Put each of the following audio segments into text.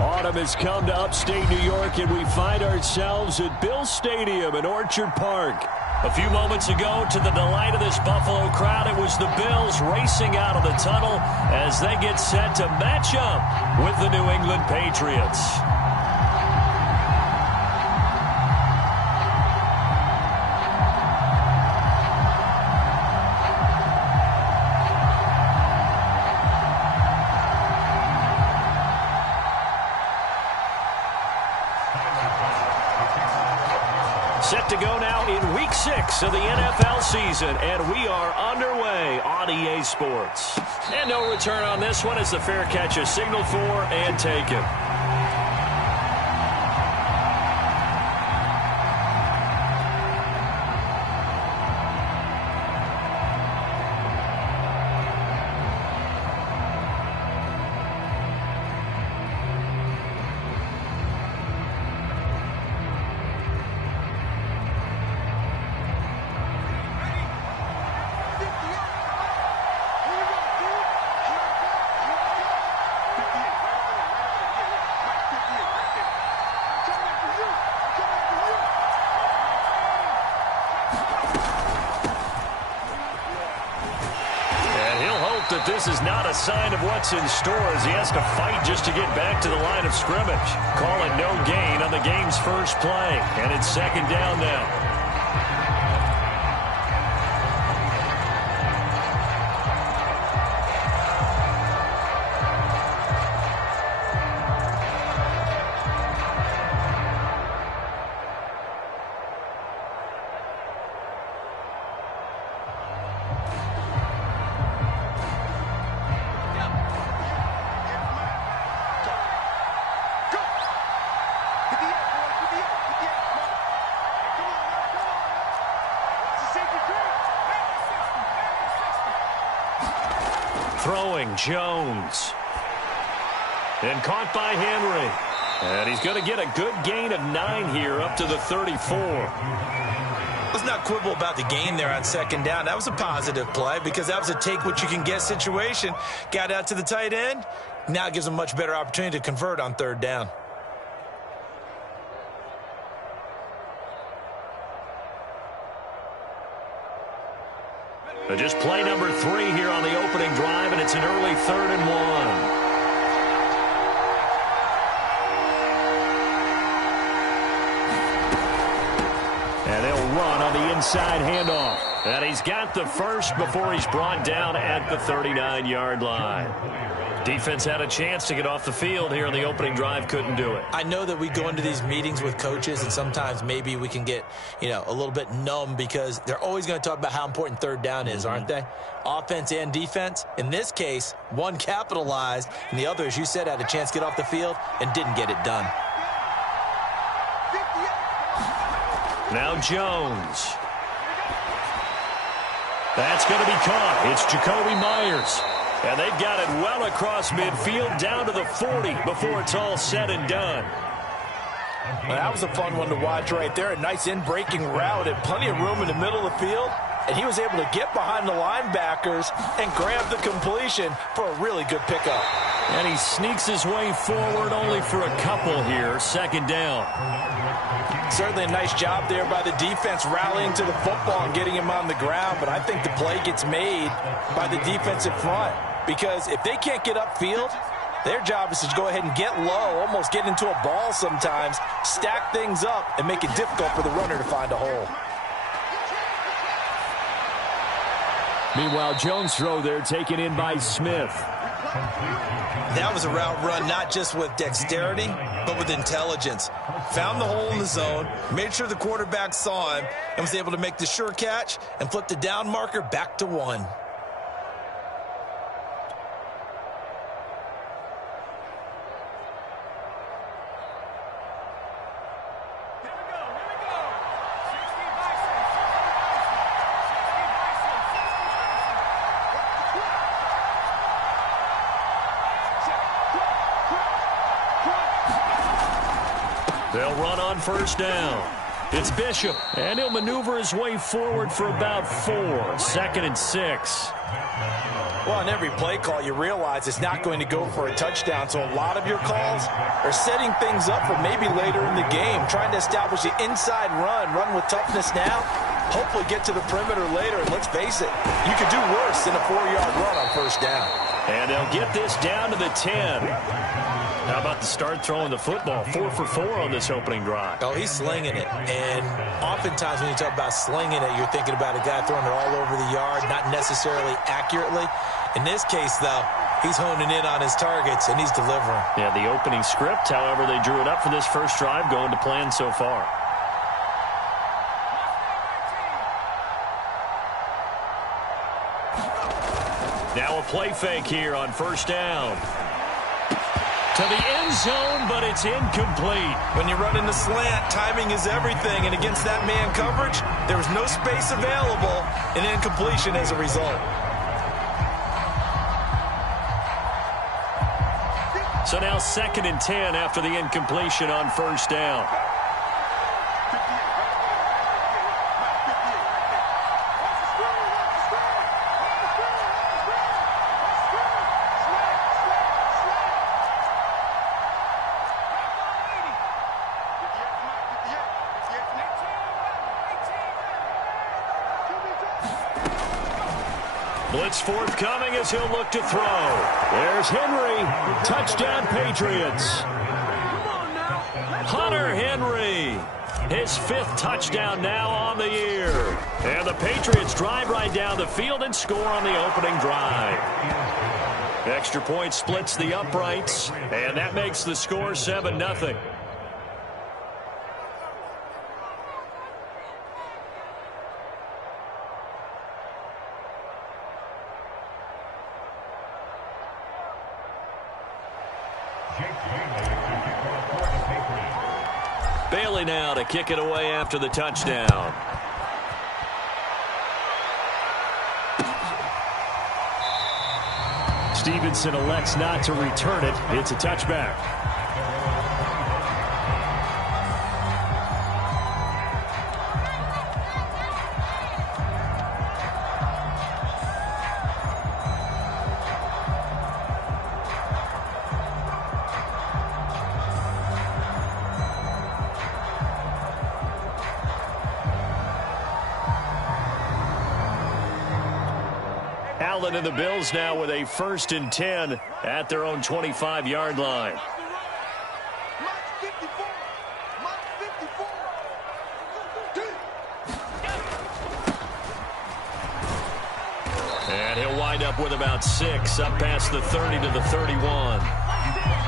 Autumn has come to upstate New York, and we find ourselves at Bill Stadium in Orchard Park. A few moments ago, to the delight of this Buffalo crowd, it was the Bills racing out of the tunnel as they get set to match up with the New England Patriots. Set to go now in week 6 of the NFL season, and we are underway on EA Sports. And no return on this one as the fair catch is signaled for and taken. That this is not a sign of what's in store as he has to fight just to get back to the line of scrimmage. Call it no gain on the game's first play, and it's second down now. Throwing Jones. And caught by Henry. And he's going to get a good gain of 9 here up to the 34. Let's not quibble about the gain there on second down. That was a positive play because that was a take-what-you-can-get situation. Got out to the tight end. Now it gives him a much better opportunity to convert on third down. Just play number 3 here on the opening drive, and it's an early 3rd and 1. And they'll run on the inside handoff. And he's got the first before he's brought down at the 39-yard line. Defense had a chance to get off the field here in the opening drive, couldn't do it. I know that we go into these meetings with coaches, and sometimes maybe we can get, a little bit numb because they're always going to talk about how important third down is, aren't they? Offense and defense. In this case, one capitalized, and the other, as you said, had a chance to get off the field and didn't get it done. Now Jones. That's going to be caught. It's Jacoby Myers. And they've got it well across midfield down to the 40 before it's all said and done. Well, that was a fun one to watch right there. A nice in-breaking route and plenty of room in the middle of the field. And he was able to get behind the linebackers and grab the completion for a really good pickup. And he sneaks his way forward only for a couple here. Second down. Certainly a nice job there by the defense rallying to the football and getting him on the ground. But I think the play gets made by the defensive front. Because if they can't get upfield, their job is to go ahead and get low, almost get into a ball sometimes, stack things up, and make it difficult for the runner to find a hole. Meanwhile, Jones' throw there taken in by Smith. That was a route run not just with dexterity, but with intelligence. Found the hole in the zone, made sure the quarterback saw him, and was able to make the sure catch and flip the down marker back to 1. They'll run on first down. It's Bishop, and he'll maneuver his way forward for about 4. 2nd and 6. Well, on every play call, you realize it's not going to go for a touchdown, so a lot of your calls are setting things up for maybe later in the game, trying to establish the inside run with toughness now, hopefully get to the perimeter later, and let's face it, you could do worse than a 4-yard run on first down. And they'll get this down to the 10. How about the start throwing the football? 4 for 4 on this opening drive. Oh, he's slinging it. And oftentimes when you talk about slinging it, you're thinking about a guy throwing it all over the yard, not necessarily accurately. In this case, though, he's honing in on his targets, and he's delivering. Yeah, the opening script, however, they drew it up for this first drive, going to plan so far. Now a play fake here on first down. To the end zone, but it's incomplete. When you run in the slant, timing is everything, and against that man coverage, there was no space available, and incompletion as a result. So now 2nd and 10 after the incompletion on first down. Blitz forthcoming as he'll look to throw. There's Henry. Touchdown, Patriots. Hunter Henry. His 5th touchdown now on the year. And the Patriots drive right down the field and score on the opening drive. Extra point splits the uprights, and that makes the score 7-0. Bailey now to kick it away after the touchdown. Stevenson elects not to return it. It's a touchback. Allen and the Bills now with a 1st and 10 at their own 25-yard line. And he'll wind up with about 6 up past the 30 to the 31.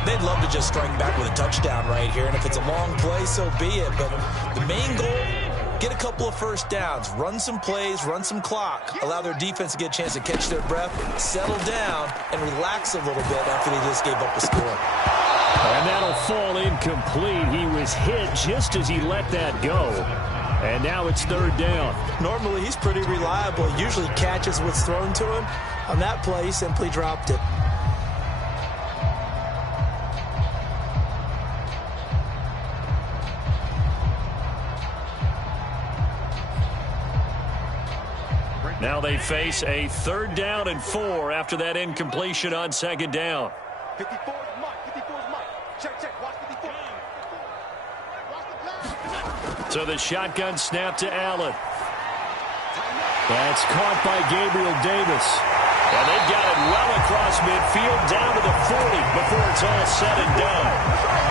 They'd love to just strike back with a touchdown right here, and if it's a long play, so be it. But the main goal, get a couple of first downs, run some plays, run some clock, allow their defense to get a chance to catch their breath, settle down, and relax a little bit after they just gave up a score. And that'll fall incomplete. He was hit just as he let that go. And now it's 3rd down. Normally, he's pretty reliable. He usually catches what's thrown to him. On that play, he simply dropped it. Now they face a 3rd down and 4 after that incompletion on 2nd down. 54 is Mike. 54 is Mike. Check. Watch 54. Watch the pass. So the shotgun snap to Allen. That's caught by Gabriel Davis. And they've got it well across midfield down to the 40 before it's all said and done.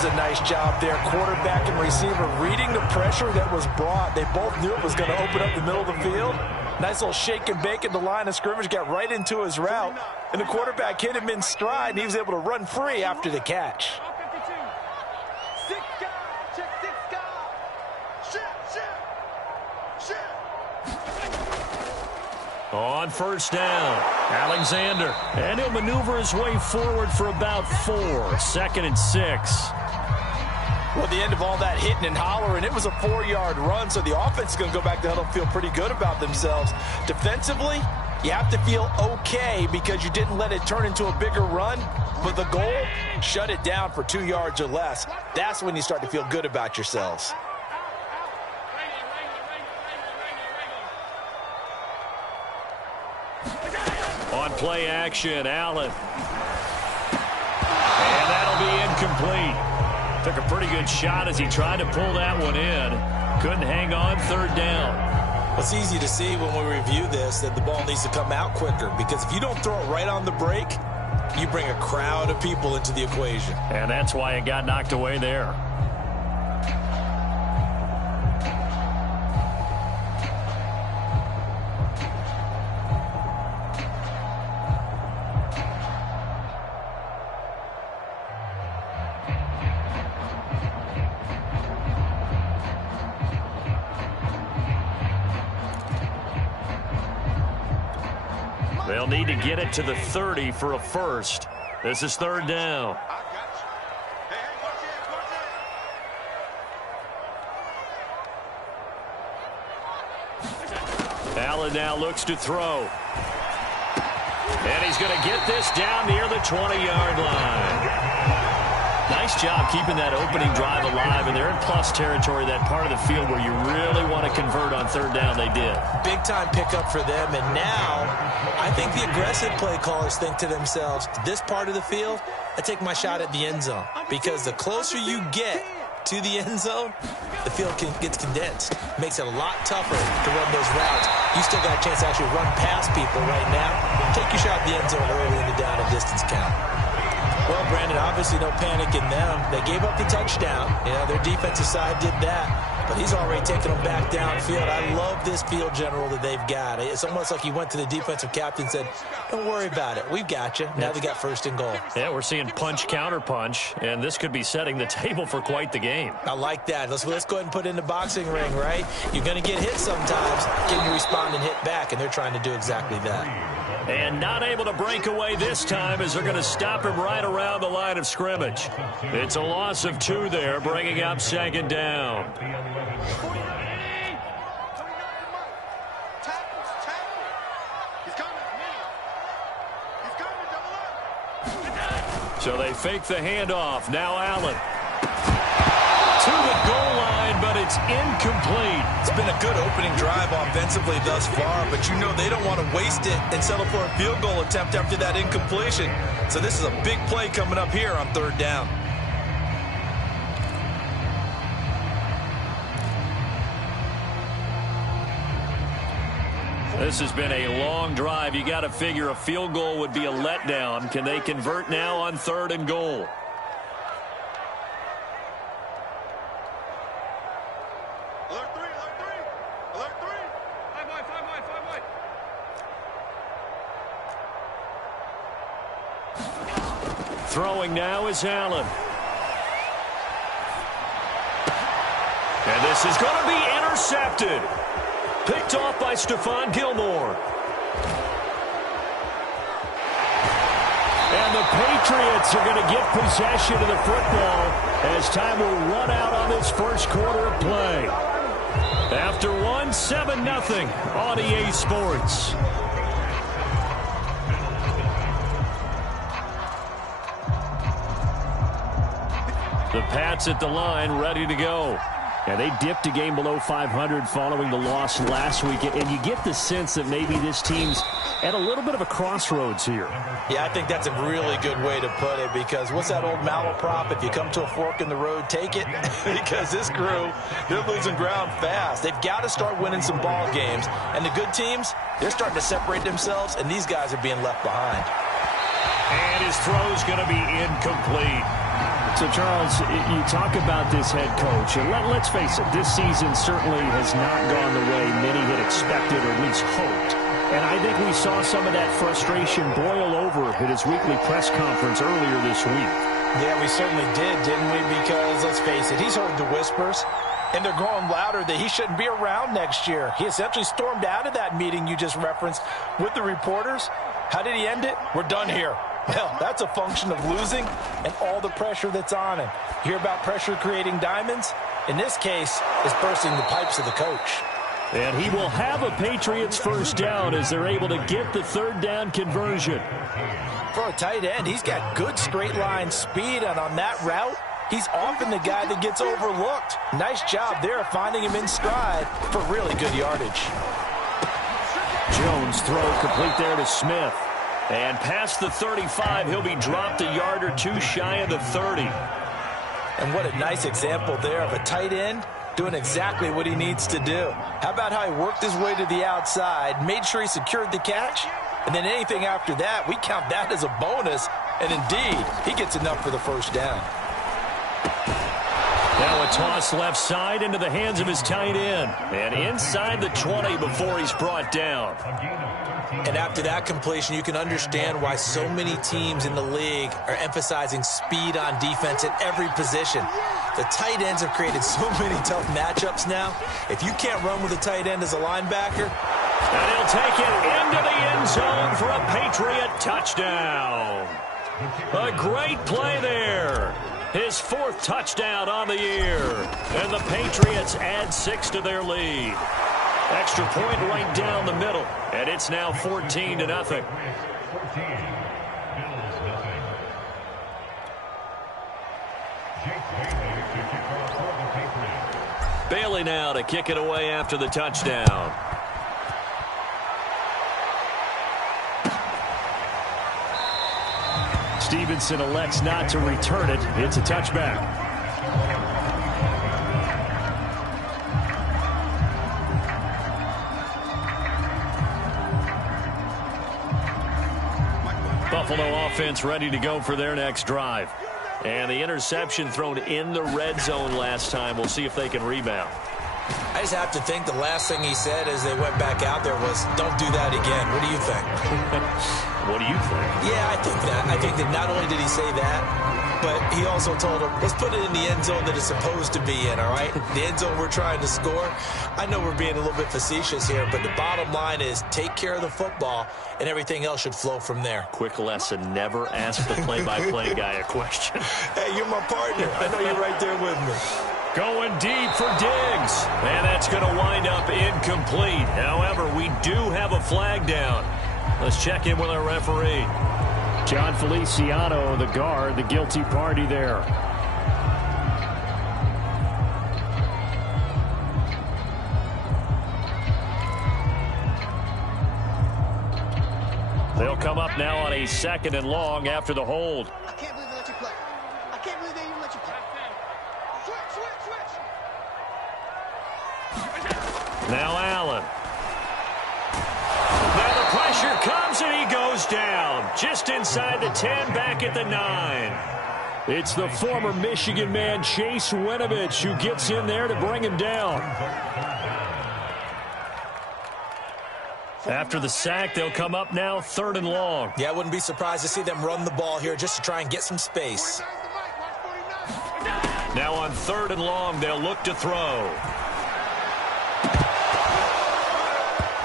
A nice job there, quarterback and receiver reading the pressure that was brought. They both knew it was going to open up the middle of the field. Nice little shake and bake at the line of scrimmage, got right into his route, and the quarterback hit him in stride, and he was able to run free after the catch. On first down, Alexander, and he'll maneuver his way forward for about 4. 2nd and 6. Well, at the end of all that hitting and hollering, it was a 4-yard run, so the offense is going to go back to huddle and feel pretty good about themselves. Defensively, you have to feel okay because you didn't let it turn into a bigger run, but the goal, shut it down for 2 yards or less. That's when you start to feel good about yourselves. On play action, Allen. And that'll be incomplete. Took a pretty good shot as he tried to pull that one in. Couldn't hang on, third down. It's easy to see when we review this that the ball needs to come out quicker, because if you don't throw it right on the break, you bring a crowd of people into the equation. And that's why it got knocked away there. They'll need to get it to the 30 for a first. This is third down. Allen now looks to throw. And he's going to get this down near the 20-yard line. Nice job keeping that opening drive alive, and they're in plus territory, that part of the field where you really want to convert on third down. They did. Big-time pickup for them, and now I think the aggressive play callers think to themselves, this part of the field, I take my shot at the end zone, because the closer you get to the end zone, the field gets condensed. Makes it a lot tougher to run those routes. You still got a chance to actually run past people right now. Take your shot at the end zone early in the down and distance count. Well, Brandon, obviously no panic in them. They gave up the touchdown. You know, their defensive side did that. But he's already taken them back downfield. I love this field general that they've got. It's almost like he went to the defensive captain and said, don't worry about it. We've got you. Now they got first and goal. Yeah, we're seeing punch, counter punch, and this could be setting the table for quite the game. I like that. Let's go ahead and put it in the boxing ring, right? You're going to get hit sometimes. Can you respond and hit back? And they're trying to do exactly that. And not able to break away this time as they're going to stop him right around the line of scrimmage. It's a loss of 2 there, bringing up second down. So they fake the handoff. Now Allen to the goal line, but it's incomplete. It's been a good opening drive offensively thus far, but you know they don't want to waste it and settle for a field goal attempt after that incompletion. So this is a big play coming up here on third down. This has been a long drive. You got to figure a field goal would be a letdown. Can they convert now on third and goal? Throwing now is Allen. And this is going to be intercepted. Picked off by Stephon Gilmore. And the Patriots are going to get possession of the football as time will run out on this first quarter of play. After one, 7-0 on EA Sports. The Pats at the line, ready to go. And they dipped a game below 500 following the loss last week. And you get the sense that maybe this team's at a little bit of a crossroads here. Yeah, I think that's a really good way to put it, because what's that old malaprop? If you come to a fork in the road, take it. Because this crew, they're losing ground fast. They've got to start winning some ball games. And the good teams, they're starting to separate themselves, and these guys are being left behind. And his throw's going to be incomplete. So, Charles, you talk about this head coach, and let's face it, this season certainly has not gone the way many had expected or at least hoped. And I think we saw some of that frustration boil over at his weekly press conference earlier this week. Yeah, we certainly did, didn't we? Because, let's face it, he's heard the whispers, and they're growing louder that he shouldn't be around next year. He essentially stormed out of that meeting you just referenced with the reporters. How did he end it? We're done here. Well, that's a function of losing and all the pressure that's on him. You hear about pressure creating diamonds? In this case, it's bursting the pipes of the coach. And he will have a Patriots first down as they're able to get the third down conversion. For a tight end, he's got good straight line speed, and on that route, he's often the guy that gets overlooked. Nice job there finding him in stride for really good yardage. Jones throw complete there to Smith. And past the 35, he'll be dropped a yard or two shy of the 30. And what a nice example there of a tight end doing exactly what he needs to do. How about how he worked his way to the outside, made sure he secured the catch, and then anything after that, we count that as a bonus. And indeed, he gets enough for the first down. Now a toss left side into the hands of his tight end. And inside the 20 before he's brought down. And after that completion, you can understand why so many teams in the league are emphasizing speed on defense at every position. The tight ends have created so many tough matchups now. If you can't run with a tight end as a linebacker. And he'll take it into the end zone for a Patriot touchdown. A great play there. His 4th touchdown on the year. And the Patriots add 6 to their lead. Extra point right down the middle. And it's now 14-0. Bailey now to kick it away after the touchdown. Stevenson elects not to return it. It's a touchback. Buffalo offense ready to go for their next drive. And the interception thrown in the red zone last time. We'll see if they can rebound. I just have to think the last thing he said as they went back out there was, don't do that again. What do you think? What do you think? Yeah, I think that. I think that not only did he say that, but he also told him, let's put it in the end zone that it's supposed to be in, all right? The end zone we're trying to score. I know we're being a little bit facetious here, but the bottom line is take care of the football, and everything else should flow from there. Quick lesson, never ask the play-by-play guy a question. Hey, you're my partner. I know you're right there with me. Going deep for Diggs. And that's going to wind up incomplete. However, we do have a flag down. Let's check in with our referee. John Feliciano, the guard, the guilty party there. They'll come up now on a 2nd and long after the hold. I can't believe they let you play. I can't believe they even let you play. Switch. Now Allen. Now the pressure comes and he goes down. Just inside the 10, back at the 9. It's the former Michigan man, Chase Winovich, who gets in there to bring him down. After the sack, they'll come up now 3rd and long. Yeah, I wouldn't be surprised to see them run the ball here just to try and get some space. Now on 3rd and long, they'll look to throw.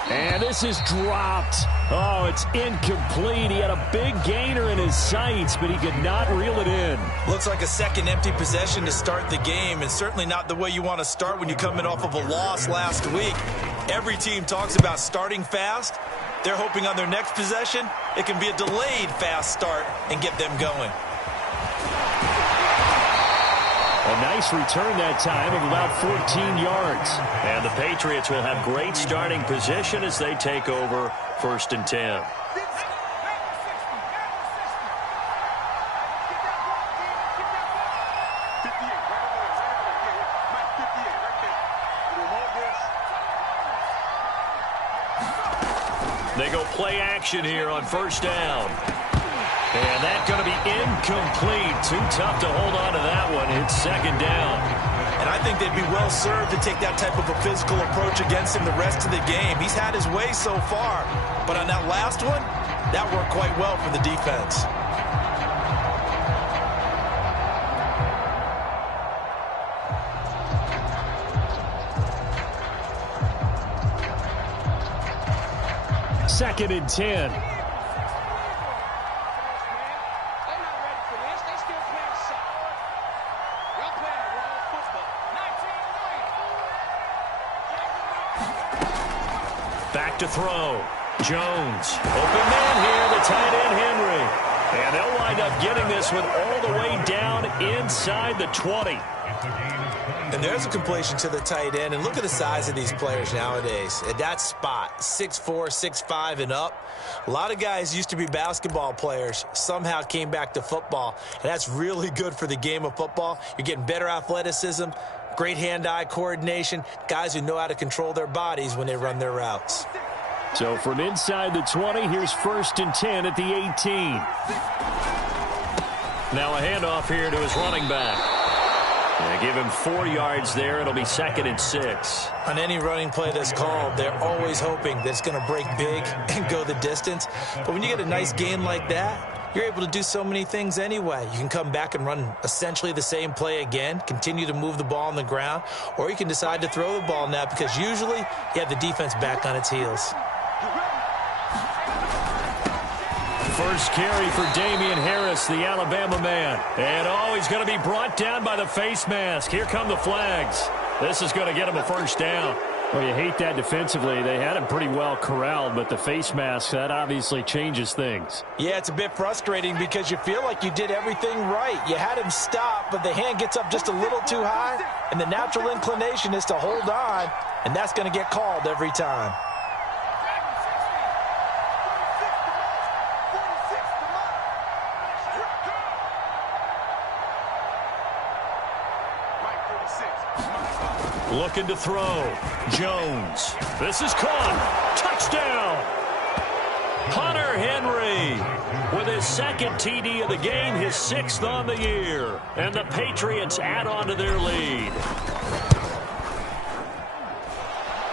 And this is dropped. Oh, it's incomplete. He had a big gainer in his sights, but he could not reel it in. Looks like a second empty possession to start the game, and certainly not the way you want to start when you come in off of a loss last week. Every team talks about starting fast. They're hoping on their next possession, it can be a delayed fast start and get them going. A nice return that time of about 14 yards. And the Patriots will have great starting position as they take over 1st and 10. They go play action here on 1st down. And that's going to be incomplete. Too tough to hold on to that one. It's 2nd down. And I think they'd be well served to take that type of a physical approach against him the rest of the game. He's had his way so far. But on that last one, that worked quite well for the defense. Second and 10. Back to throw. Jones. Open man here, the tight end Henry. And they'll wind up getting this one all the way down inside the 20. And there's a completion to the tight end. And look at the size of these players nowadays. At that spot, 6'4", 6'5", and up. A lot of guys used to be basketball players, somehow came back to football. And that's really good for the game of football. You're getting better athleticism, great hand-eye coordination, guys who know how to control their bodies when they run their routes. So from inside the 20, here's 1st and 10 at the 18. Now a handoff here to his running back. Yeah, give him 4 yards there. It'll be 2nd and 6. On any running play that's called, they're always hoping that it's going to break big and go the distance. But when you get a nice gain like that, you're able to do so many things anyway. You can come back and run essentially the same play again, continue to move the ball on the ground, or you can decide to throw the ball now because usually you have the defense back on its heels. First carry for Damian Harris, the Alabama man. And he's going to be brought down by the face mask. Here come the flags. This is going to get him a 1st down. Well, you hate that defensively. They had him pretty well corralled, but the face mask, that obviously changes things. Yeah, it's a bit frustrating because you feel like you did everything right. You had him stop, but the hand gets up just a little too high, and the natural inclination is to hold on, and that's going to get called every time. Looking to throw. Jones. This is caught. Touchdown. Hunter Henry with his 2nd TD of the game, his 6th on the year. And the Patriots add on to their lead.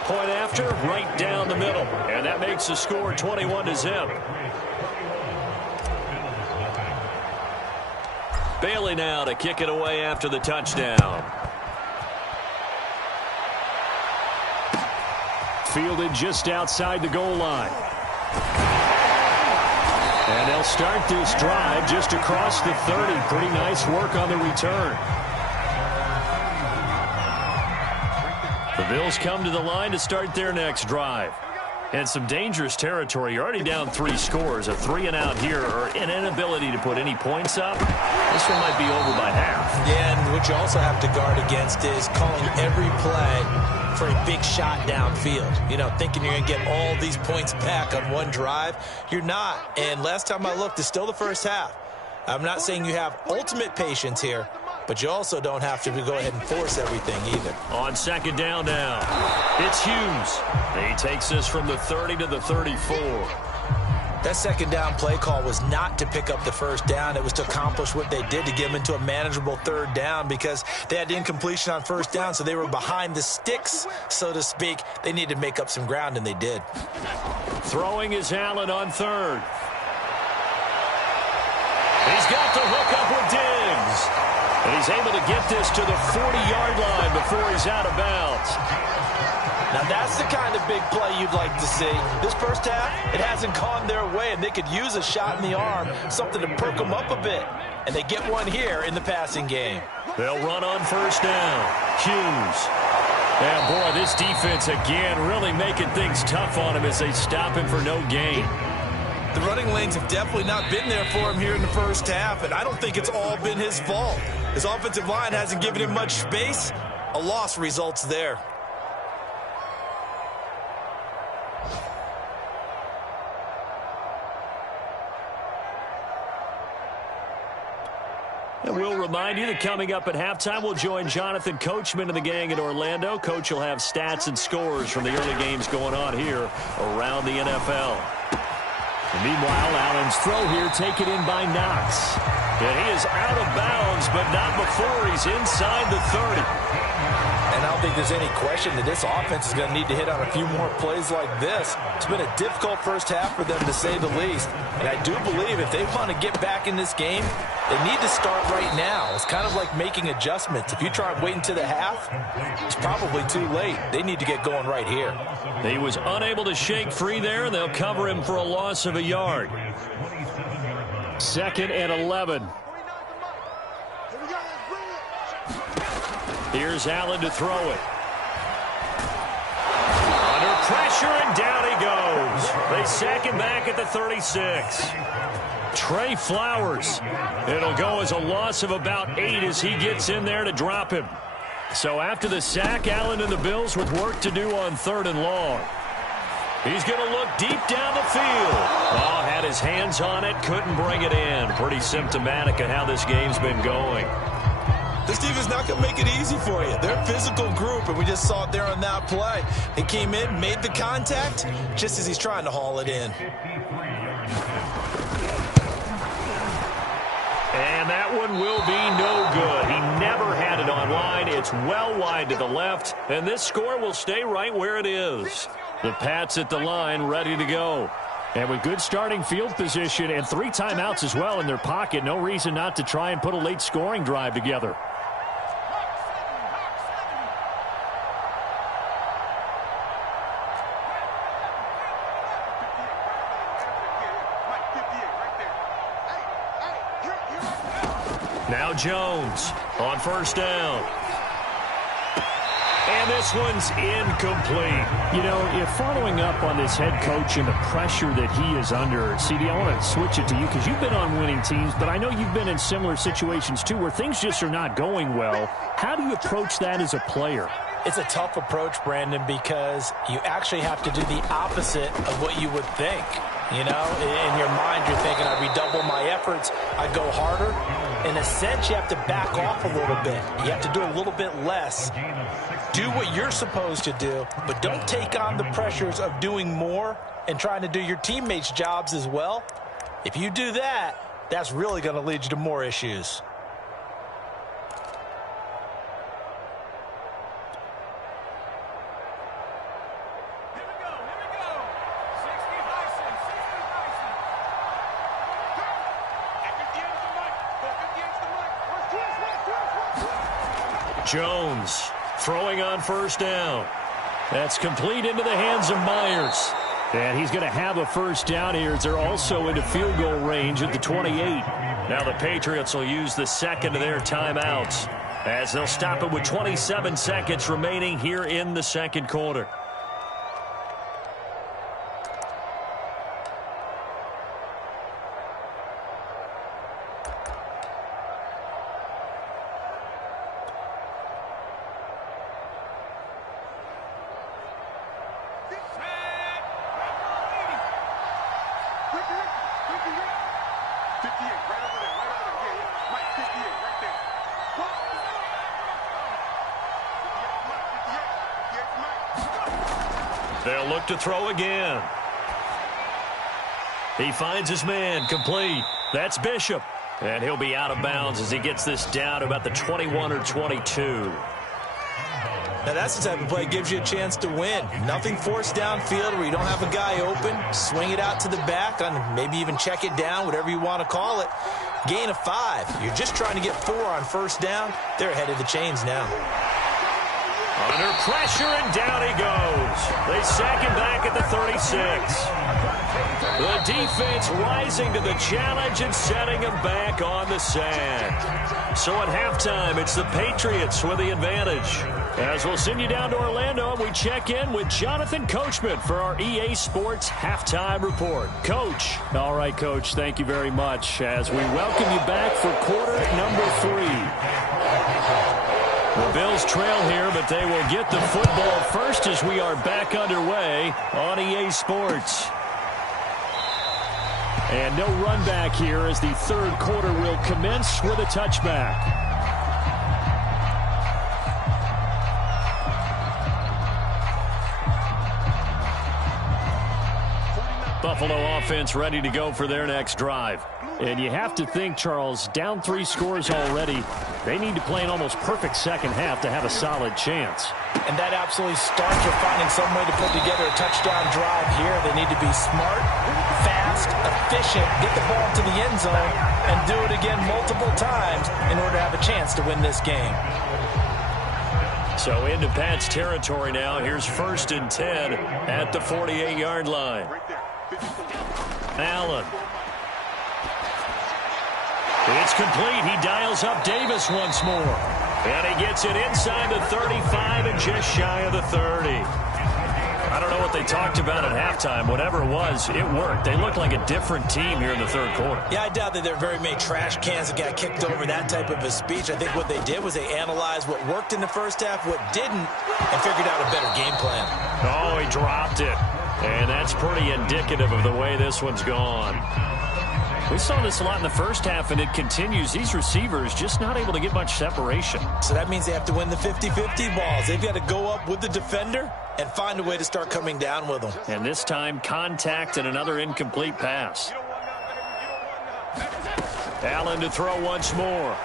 Point after, right down the middle. And that makes the score 21-0. Bailey now to kick it away after the touchdown. Fielded just outside the goal line. And they'll start this drive just across the 30. Pretty nice work on the return. The Bills come to the line to start their next drive. And some dangerous territory. You're already down 3 scores. A 3-and-out here, or an inability to put any points up. This one might be over by half. Yeah, and what you also have to guard against is calling every play for a big shot downfield. You know, thinking you're going to get all these points back on one drive. You're not. And last time I looked, it's still the first half. I'm not saying you have ultimate patience here, but you also don't have to go ahead and force everything either. On 2nd down now, it's Hughes. He takes this from the 30 to the 34. That 2nd down play call was not to pick up the 1st down. It was to accomplish what they did, to get them into a manageable 3rd down, because they had incompletion on 1st down, so they were behind the sticks, so to speak. They needed to make up some ground, and they did. Throwing is Allen on 3rd. He's got the hook up with Diggs. And he's able to get this to the 40-yard line before he's out of bounds. Now that's the kind of big play you'd like to see. This first half, it hasn't gone their way, and they could use a shot in the arm, something to perk them up a bit. And they get one here in the passing game. They'll run on 1st down. Hughes. And boy, this defense again really making things tough on him as they stop him for no gain. The running lanes have definitely not been there for him here in the first half, and I don't think it's all been his fault. His offensive line hasn't given him much space. A loss results there. And we'll remind you that coming up at halftime, we'll join Jonathan Coachman and the gang in Orlando. Coach will have stats and scores from the early games going on here around the NFL. And meanwhile, Allen's throw here taken in by Knox. And he is out of bounds, but not before he's inside the 30. And I don't think there's any question that this offense is going to need to hit on a few more plays like this. It's been a difficult first half for them, to say the least. And I do believe if they want to get back in this game, they need to start right now. It's kind of like making adjustments. If you try and wait until the half, it's probably too late. They need to get going right here. He was unable to shake free there, and they'll cover him for a loss of a yard. 2nd and 11. Here's Allen to throw it. Under pressure, and down he goes. They sack him back at the 36. Trey Flowers. It'll go as a loss of about 8 as he gets in there to drop him. So after the sack, Allen and the Bills with work to do on 3rd and long. He's going to look deep down the field. Oh, had his hands on it, couldn't bring it in. Pretty symptomatic of how this game's been going. This defense not going to make it easy for you. They're a physical group, and we just saw it there on that play. They came in, made the contact, just as he's trying to haul it in. And that one will be no good. He never had it on line. It's well wide to the left, and this score will stay right where it is. The Pats at the line, ready to go. And with good starting field position and 3 timeouts as well in their pocket, no reason not to try and put a late scoring drive together. Now Jones on 1st down. And this one's incomplete. You know, if following up on this head coach and the pressure that he is under, CD, I want to switch it to you because you've been on winning teams, but I know you've been in similar situations too where things just are not going well. How do you approach that as a player? It's a tough approach, Brandon, because you actually have to do the opposite of what you would think. You know, in your mind, you're thinking, I redouble my efforts, I go harder. In a sense, you have to back off a little bit. You have to do a little bit less. Do what you're supposed to do, but don't take on the pressures of doing more and trying to do your teammates' jobs as well. If you do that, that's really going to lead you to more issues. Jones throwing on 1st down. That's complete into the hands of Myers. And he's going to have a 1st down here as they're also into field goal range at the 28. Now the Patriots will use the second of their timeouts as they'll stop it with 27 seconds remaining here in the 2nd quarter. They'll look to throw again. He finds his man, complete. That's Bishop. And he'll be out of bounds as he gets this down to about the 21 or 22. Now that's the type of play that gives you a chance to win. Nothing forced downfield where you don't have a guy open. Swing it out to the back, and maybe even check it down, whatever you want to call it. Gain of 5. You're just trying to get 4 on 1st down. They're ahead of the chains now. Under pressure, and down he goes. They sack him back at the 36. The defense rising to the challenge and setting him back on the sand. So at halftime, it's the Patriots with the advantage. As we'll send you down to Orlando, we check in with Jonathan Coachman for our EA Sports Halftime Report. Coach. All right, Coach, thank you very much as we welcome you back for quarter number 3. The Bills trail here, but they will get the football first as we are back underway on EA Sports. And no run back here as the 3rd quarter will commence with a touchback. Buffalo offense ready to go for their next drive. And you have to think, Charles, down 3 scores already. They need to play an almost perfect second half to have a solid chance. And that absolutely starts with finding some way to put together a touchdown drive here. They need to be smart, fast, efficient, get the ball to the end zone, and do it again multiple times in order to have a chance to win this game. So into Pat's territory now. Here's 1st and 10 at the 48-yard line. Allen. It's complete. He dials up Davis once more. And he gets it inside the 35 and just shy of the 30. I don't know what they talked about at halftime. Whatever it was, it worked. They looked like a different team here in the third quarter. Yeah, I doubt that there are very many trash cans that got kicked over, that type of a speech. I think what they did was they analyzed what worked in the first half, what didn't, and figured out a better game plan. Oh, he dropped it. And that's pretty indicative of the way this one's gone. We saw this a lot in the first half, and it continues. These receivers just not able to get much separation. So that means they have to win the 50-50 balls. They've got to go up with the defender and find a way to start coming down with them. And this time, contact and another incomplete pass. Allen to throw once more.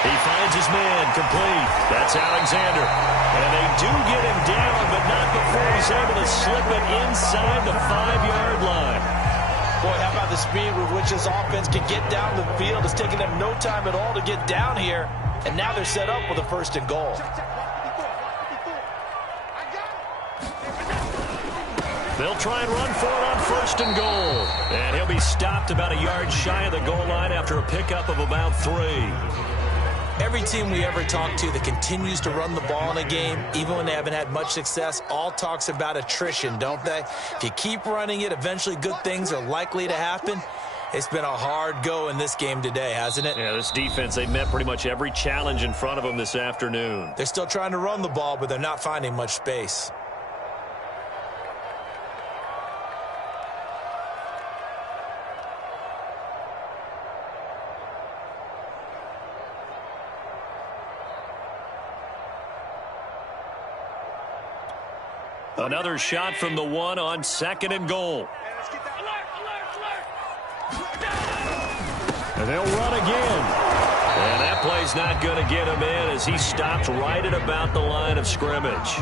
He finds his man, complete. That's Alexander. And they do get him down, but not before he's able to slip it inside the 5-yard line. Boy, how about the speed with which this offense can get down the field? It's taken them no time at all to get down here, and now they're set up with a 1st and goal. They'll try and run for it on 1st and goal. And he'll be stopped about a yard shy of the goal line after a pickup of about 3. Every team we ever talk to that continues to run the ball in a game, even when they haven't had much success, all talks about attrition, don't they? If you keep running it, eventually good things are likely to happen. It's been a hard go in this game today, hasn't it? Yeah, this defense, they met pretty much every challenge in front of them this afternoon. They're still trying to run the ball, but they're not finding much space. Another shot from the 1 on 2nd and goal. And they'll run again. And that play's not going to get him in as he stopped right at about the line of scrimmage.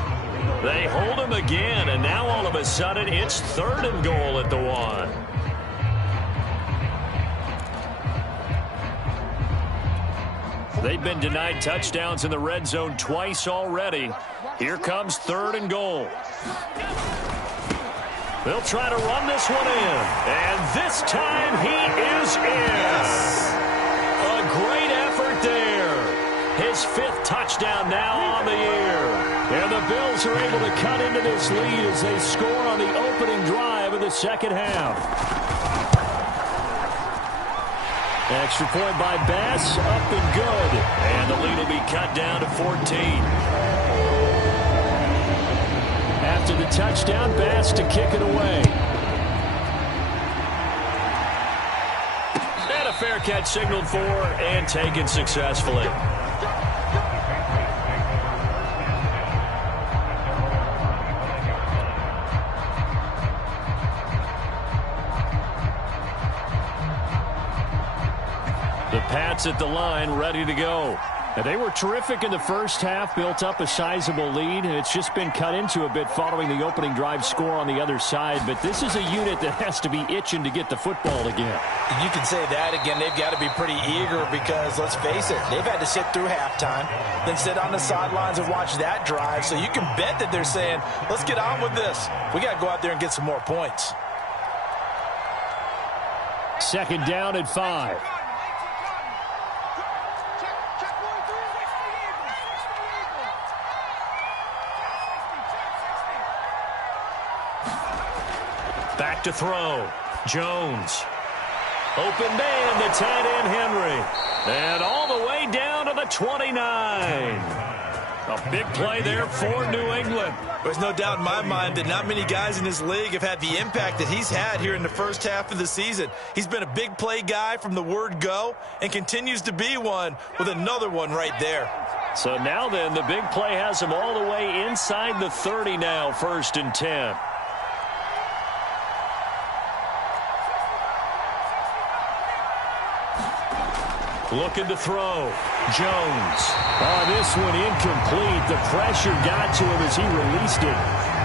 They hold him again, and now all of a sudden it's 3rd and goal at the 1. They've been denied touchdowns in the red zone twice already. Here comes 3rd and goal. They'll try to run this one in. And this time he is in. A great effort there. His 5th touchdown now on the year. And the Bills are able to cut into this lead as they score on the opening drive of the second half. Extra point by Bass, up and good. And the lead will be cut down to 14. After the touchdown, Bass to kick it away. And a fair catch signaled for and taken successfully. The Pats at the line, ready to go. And they were terrific in the first half, built up a sizable lead. It's just been cut into a bit following the opening drive score on the other side. But this is a unit that has to be itching to get the football again. You can say that again. They've got to be pretty eager because, let's face it, they've had to sit through halftime, then sit on the sidelines and watch that drive. So you can bet that they're saying, let's get on with this. We got to go out there and get some more points. 2nd down at 5. Back to throw. Jones. Open man, the tight end Henry. And all the way down to the 29. A big play there for New England. There's no doubt in my mind that not many guys in this league have had the impact that he's had here in the first half of the season. He's been a big play guy from the word go and continues to be one with another one right there. So now then, the big play has him all the way inside the 30 now, 1st and 10. Looking to throw. Jones. Oh, this one incomplete. The pressure got to him as he released it.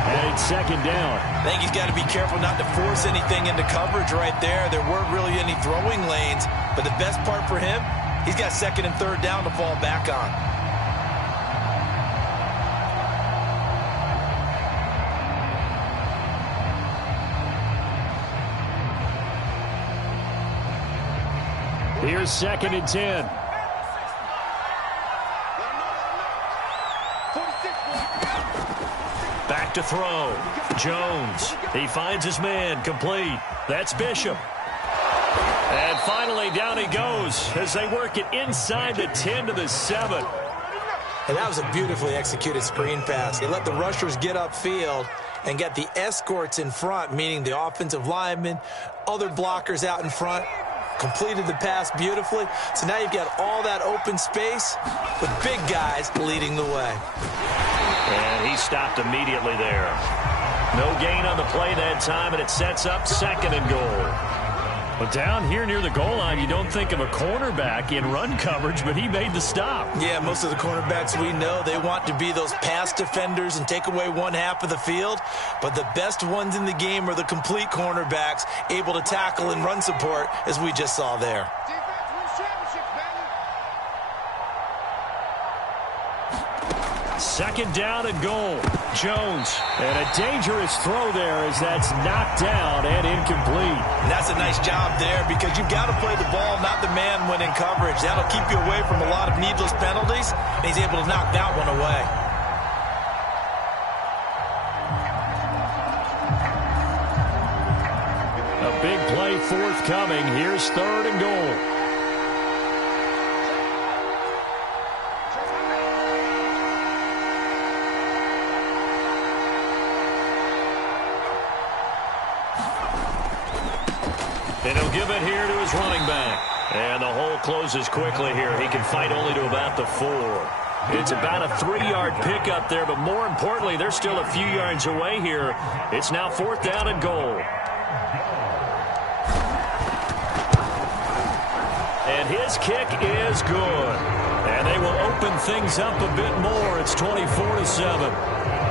And it's 2nd down. I think he's got to be careful not to force anything into coverage right there. There weren't really any throwing lanes. But the best part for him, he's got 2nd and 3rd down to fall back on. Here's 2nd and 10. to throw. Jones. He finds his man. Complete. That's Bishop. And finally, down he goes as they work it inside the 10 to the 7. And that was a beautifully executed screen pass. They let the rushers get upfield and get the escorts in front, meaning the offensive linemen, other blockers out in front, completed the pass beautifully. So now you've got all that open space with big guys leading the way. And he stopped immediately there. No gain on the play that time, and it sets up 2nd and goal. But down here near the goal line, you don't think of a cornerback in run coverage, but he made the stop. Yeah, most of the cornerbacks we know, they want to be those pass defenders and take away one half of the field. But the best ones in the game are the complete cornerbacks, able to tackle and run support, as we just saw there. Defense wins championships, baby. 2nd down and goal. Jones. And a dangerous throw there as that's knocked down and incomplete. And that's a nice job there because you've got to play the ball, not the man when in coverage. That'll keep you away from a lot of needless penalties, and he's able to knock that one away. A big play forthcoming. Here's 3rd and goal. And he'll give it here to his running back. And the hole closes quickly here. He can fight only to about the 4. It's about a 3-yard pickup there, but more importantly, they're still a few yards away here. It's now 4th down and goal. And his kick is good. And they will open things up a bit more. It's 24-7.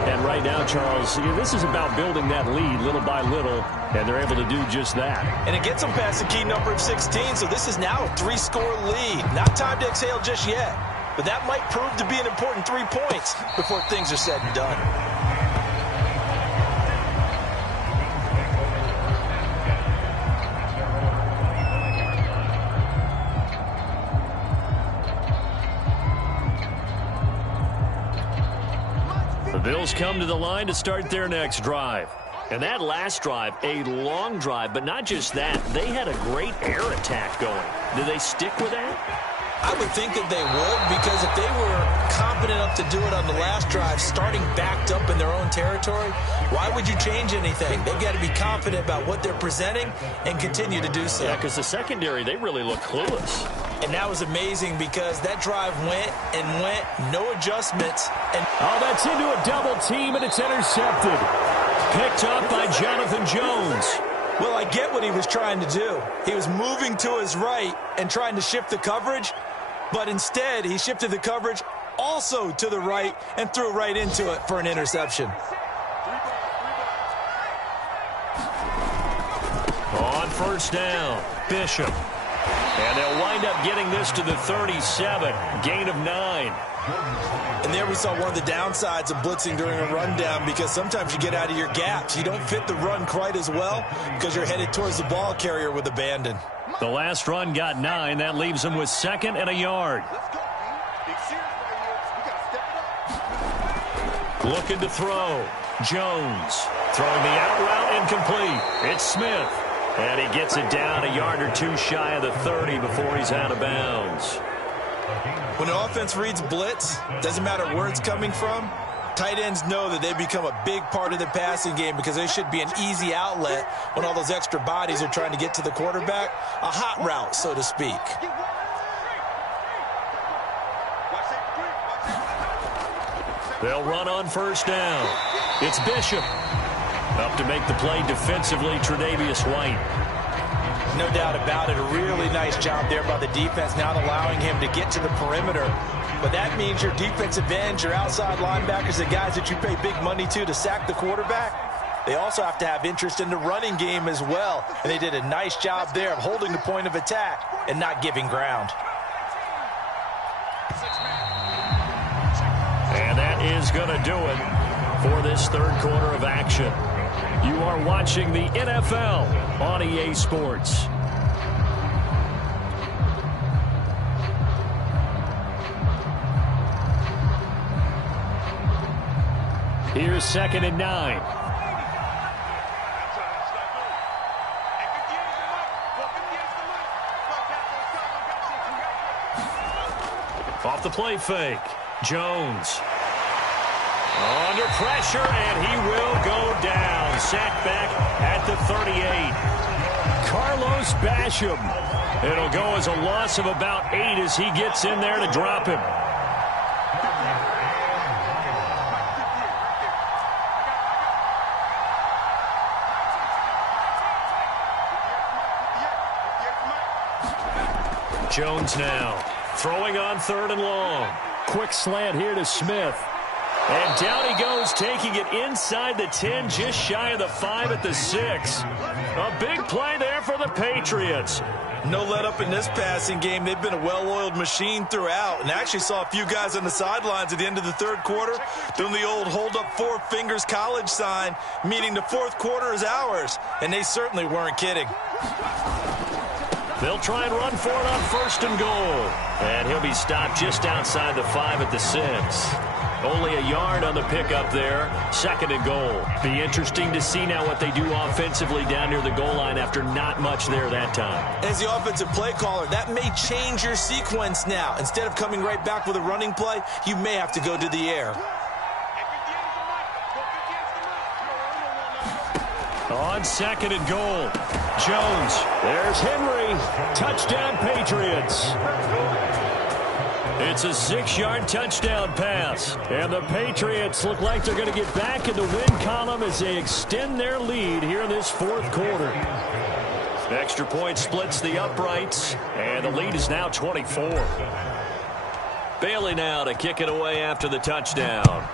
And right now, Charles, this is about building that lead little by little, and they're able to do just that. And it gets them past the key number of 16, so this is now a 3-score lead. Not time to exhale just yet, but that might prove to be an important 3 points before things are said and done. The Bills come to the line to start their next drive. And that last drive, a long drive, but not just that. They had a great air attack going. Do they stick with that? I would think that they would, because if they were competent enough to do it on the last drive, starting backed up in their own territory, why would you change anything? They've got to be confident about what they're presenting and continue to do so. Yeah, because the secondary, they really look clueless. And that was amazing because that drive went and went, no adjustments. And oh, that's into a double team, and it's intercepted. Picked up by Jonathan Jones. Well, I get what he was trying to do. He was moving to his right and trying to shift the coverage, but instead he shifted the coverage also to the right and threw right into it for an interception. On 1st down, Bishop. And they'll wind up getting this to the 37, gain of 9. And there we saw one of the downsides of blitzing during a rundown, because sometimes you get out of your gaps. You don't fit the run quite as well because you're headed towards the ball carrier with abandon. The last run got 9. That leaves them with 2nd and a yard. Looking to throw. Jones throwing the out route incomplete. It's Smith. And he gets it down a yard or 2 shy of the 30 before he's out of bounds. When an offense reads blitz, doesn't matter where it's coming from, tight ends know that they become a big part of the passing game because they should be an easy outlet when all those extra bodies are trying to get to the quarterback. A hot route, so to speak. They'll run on 1st down. It's Bishop. Up to make the play defensively, Tre'Davious White. No doubt about it. A really nice job there by the defense, not allowing him to get to the perimeter. But that means your defensive ends, your outside linebackers, the guys that you pay big money to sack the quarterback, they also have to have interest in the running game as well. And they did a nice job there of holding the point of attack and not giving ground. And that is going to do it for this 3rd quarter of action. You are watching the NFL on EA Sports. Here's 2nd and 9. Off the play fake. Jones. Under pressure, and he will go down. Sacked back at the 38. Carlos Basham. It'll go as a loss of about 8 as he gets in there to drop him. Jones now throwing on 3rd and long. Quick slant here to Smith. And down he goes, taking it inside the 10, just shy of the 5 at the 6. A big play there for the Patriots. No let up in this passing game. They've been a well-oiled machine throughout, and actually saw a few guys on the sidelines at the end of the 3rd quarter doing the old hold up 4 fingers college sign, meaning the 4th quarter is ours, and they certainly weren't kidding. They'll try and run for it on 1st and goal. And he'll be stopped just outside the 5 at the 6. Only a yard on the pickup there. 2nd and goal. Be interesting to see now what they do offensively down near the goal line after not much there that time. As the offensive play caller, that may change your sequence now. Instead of coming right back with a running play, you may have to go to the air. On 2nd and goal, Jones. There's Henry. Touchdown, Patriots. It's a 6-yard touchdown pass. And the Patriots look like they're going to get back in the win column as they extend their lead here in this 4th quarter. Extra point splits the uprights, and the lead is now 24. Bailey now to kick it away after the touchdown.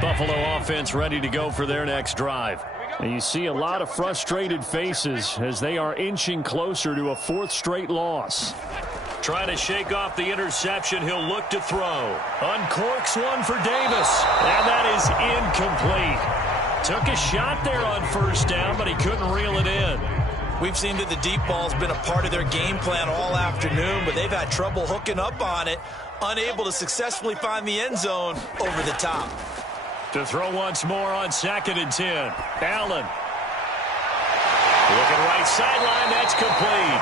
Buffalo offense ready to go for their next drive. And you see a lot of frustrated faces as they are inching closer to a 4th straight loss. Trying to shake off the interception. He'll look to throw. Uncorks one for Davis. And that is incomplete. Took a shot there on 1st down, but he couldn't reel it in. We've seen that the deep ball's been a part of their game plan all afternoon, but they've had trouble hooking up on it, unable to successfully find the end zone over the top. To throw once more on 2nd and 10. Allen. Looking right sideline, that's complete.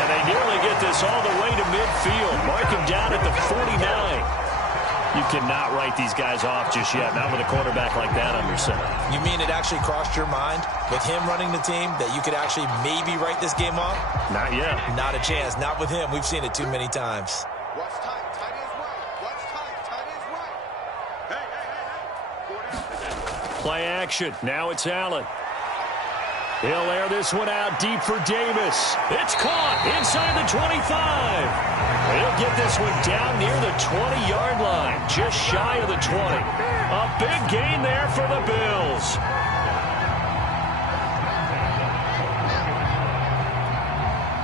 And they nearly get this all the way to midfield. Mark him down at the 49. You cannot write these guys off just yet, not with a quarterback like that under center. You mean it actually crossed your mind with him running the team that you could actually maybe write this game off? Not yet. Not a chance. Not with him. We've seen it too many times. Watch tight. Tight is right. Watch tight. Tight is right. Hey. Play action. Now it's Allen. He'll air this one out deep for Davis. It's caught inside the 25. He'll get this one down near the 20-yard line, just shy of the 20. A big gain there for the Bills.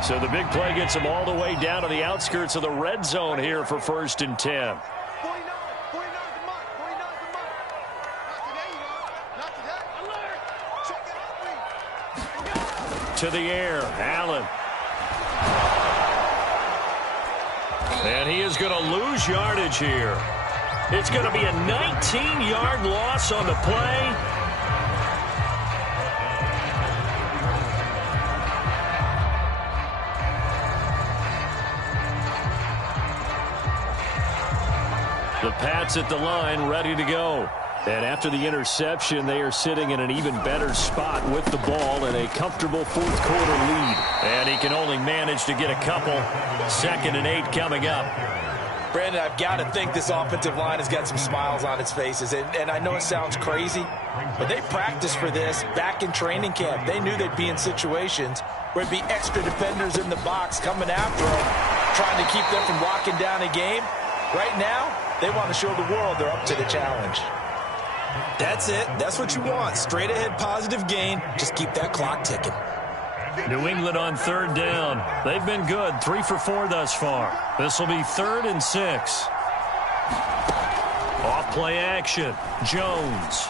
So the big play gets them all the way down to the outskirts of the red zone here for 1st and 10. 49 the mark. 49 the mark. Not today, alert. Check it out, please. To the air, Allen. And he is going to lose yardage here. It's going to be a 19-yard loss on the play. The Pats at the line, ready to go. And after the interception, they are sitting in an even better spot with the ball and a comfortable 4th quarter lead. And he can only manage to get a couple. 2nd and 8 coming up. Brandon, I've got to think this offensive line has got some smiles on its faces. And I know it sounds crazy, but they practiced for this back in training camp. They knew they'd be in situations where there'd be extra defenders in the box coming after them, trying to keep them from locking down a game. Right now, they want to show the world they're up to the challenge. That's it. That's what you want. Straight ahead positive gain. Just keep that clock ticking. New England on 3rd down. They've been good. 3 for 4 thus far. This will be 3rd and 6. Off Play action. Jones.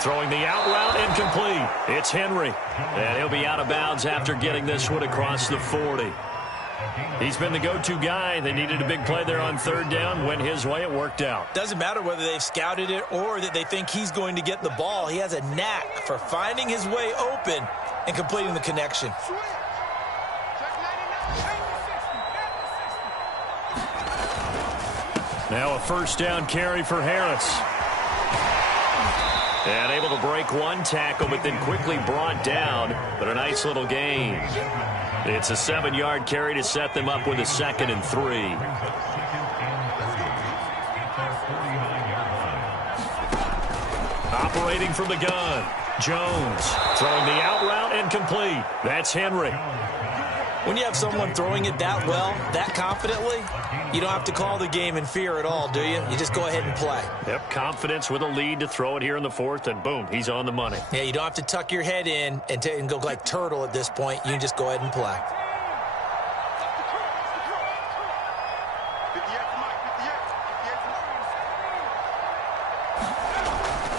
Throwing the out route incomplete. It's Henry. And he'll be out of bounds after getting this one across the 40. He's been the go-to guy. They needed a big play there on third down. Went his way. It worked out. Doesn't matter whether they've scouted it or that they think he's going to get the ball. He has a knack for finding his way open and completing the connection. Now a first down carry for Harris. And able to break one tackle, but then quickly brought down. But a nice little gain. It's a 7-yard carry to set them up with a 2nd and 3. Operating from the gun. Jones throwing the out route incomplete. That's Henry. When you have someone throwing it that well, that confidently, you don't have to call the game in fear at all, do you? You just go ahead and play. Yep, confidence with a lead to throw it here in the 4th, and boom, he's on the money. Yeah, you don't have to tuck your head in and go like turtle at this point. You can just go ahead and play.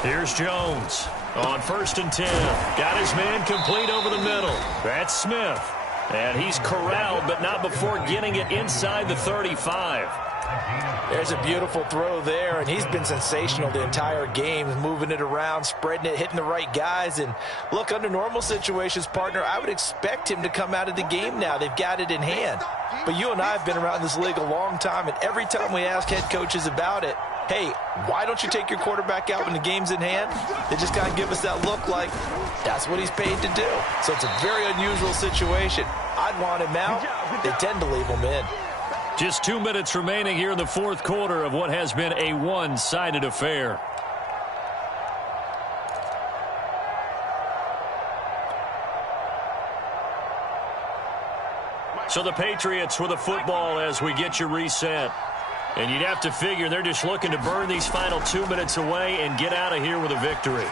Here's Jones on 1st and 10. Got his man complete over the middle. That's Smith. And he's corralled, but not before getting it inside the 35. There's a beautiful throw there, and he's been sensational the entire game, moving it around, spreading it, hitting the right guys. And look, under normal situations, partner, I would expect him to come out of the game now. They've got it in hand. But you and I have been around this league a long time, and every time we ask head coaches about it, hey, why don't you take your quarterback out when the game's in hand? They just kind of give us that look like that's what he's paid to do. So it's a very unusual situation. I'd want him out. They tend to leave him in. Just 2 minutes remaining here in the 4th quarter of what has been a one-sided affair. So the Patriots with the football as we get you reset. And you'd have to figure they're just looking to burn these final 2 minutes away and get out of here with a victory.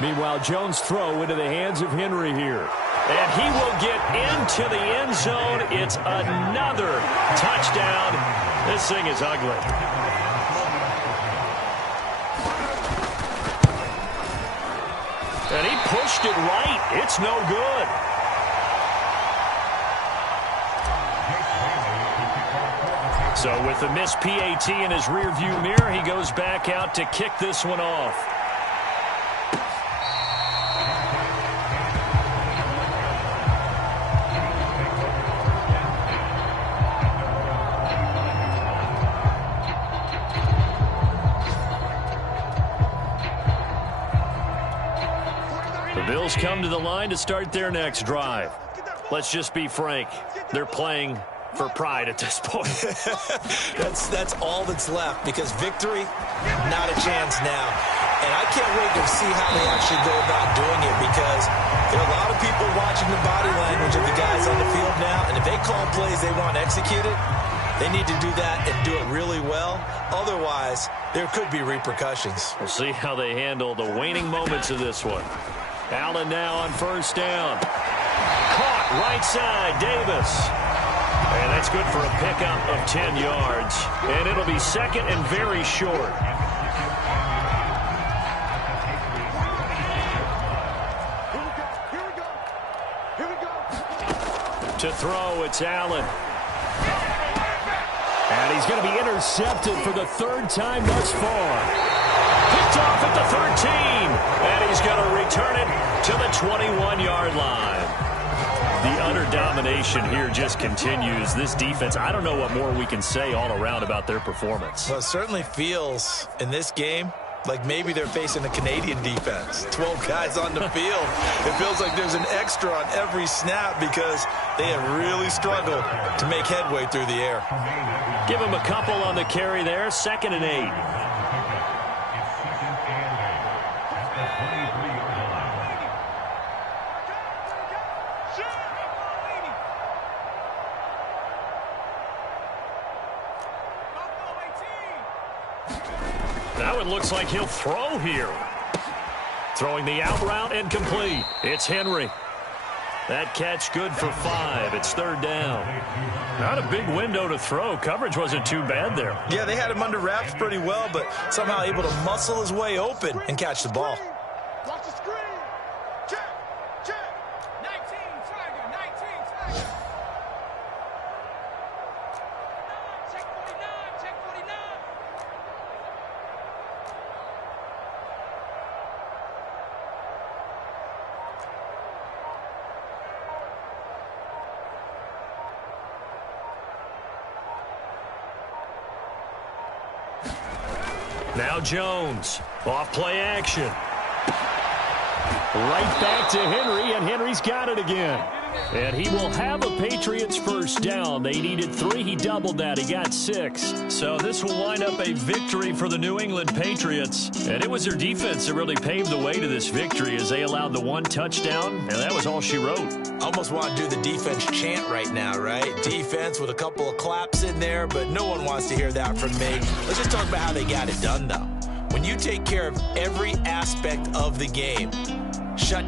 Meanwhile, Jones' throw into the hands of Henry here. And he will get into the end zone. It's another touchdown. This thing is ugly. And he pushed it right. It's no good. So with the missed PAT in his rearview mirror, he goes back out to kick this one off. The Bills come to the line to start their next drive. Let's just be frank. They're playing for pride at this point. That's all that's left, because victory, not a chance now. And I can't wait to see how they actually go about doing it, because there are a lot of people watching the body language of the guys on the field now, and if they call plays they want executed, they need to do that and do it really well. Otherwise, there could be repercussions. We'll see how they handle the waning moments of this one. Allen now on 1st down. Caught right side, Davis. And that's good for a pickup of 10 yards. And it'll be 2nd and very short. Here we go. To throw, it's Allen. And he's going to be intercepted for the 3rd time thus far. Picked off at the 13. And he's going to return it to the 21-yard line. The utter domination here just continues. This defense, I don't know what more we can say all around about their performance. Well, it certainly feels in this game like maybe they're facing a Canadian defense. 12 guys on the field. It feels like there's an extra on every snap because they have really struggled to make headway through the air. Give him a couple on the carry there. 2nd and 8. Now it looks like he'll throw here. Throwing the out route incomplete. It's Henry. That catch good for 5. It's 3rd down. Not a big window to throw. Coverage wasn't too bad there. Yeah, they had him under wraps pretty well, but somehow able to muscle his way open and catch the ball. Watch the screen. Check. 19, Tiger. 19, Tiger. Check 49. Check 49. Now Jones. Off play action. Right back to Henry, and Henry's got it again. And he will have a Patriots first down. They needed 3. He doubled that. He got 6. So this will wind up a victory for the New England Patriots. And it was their defense that really paved the way to this victory as they allowed the 1 touchdown, and that was all she wrote. Almost want to do the defense chant right now, right? Defense with a couple of claps in there, but no one wants to hear that from me. Let's just talk about how they got it done, though. When you take care of every aspect of the game, shut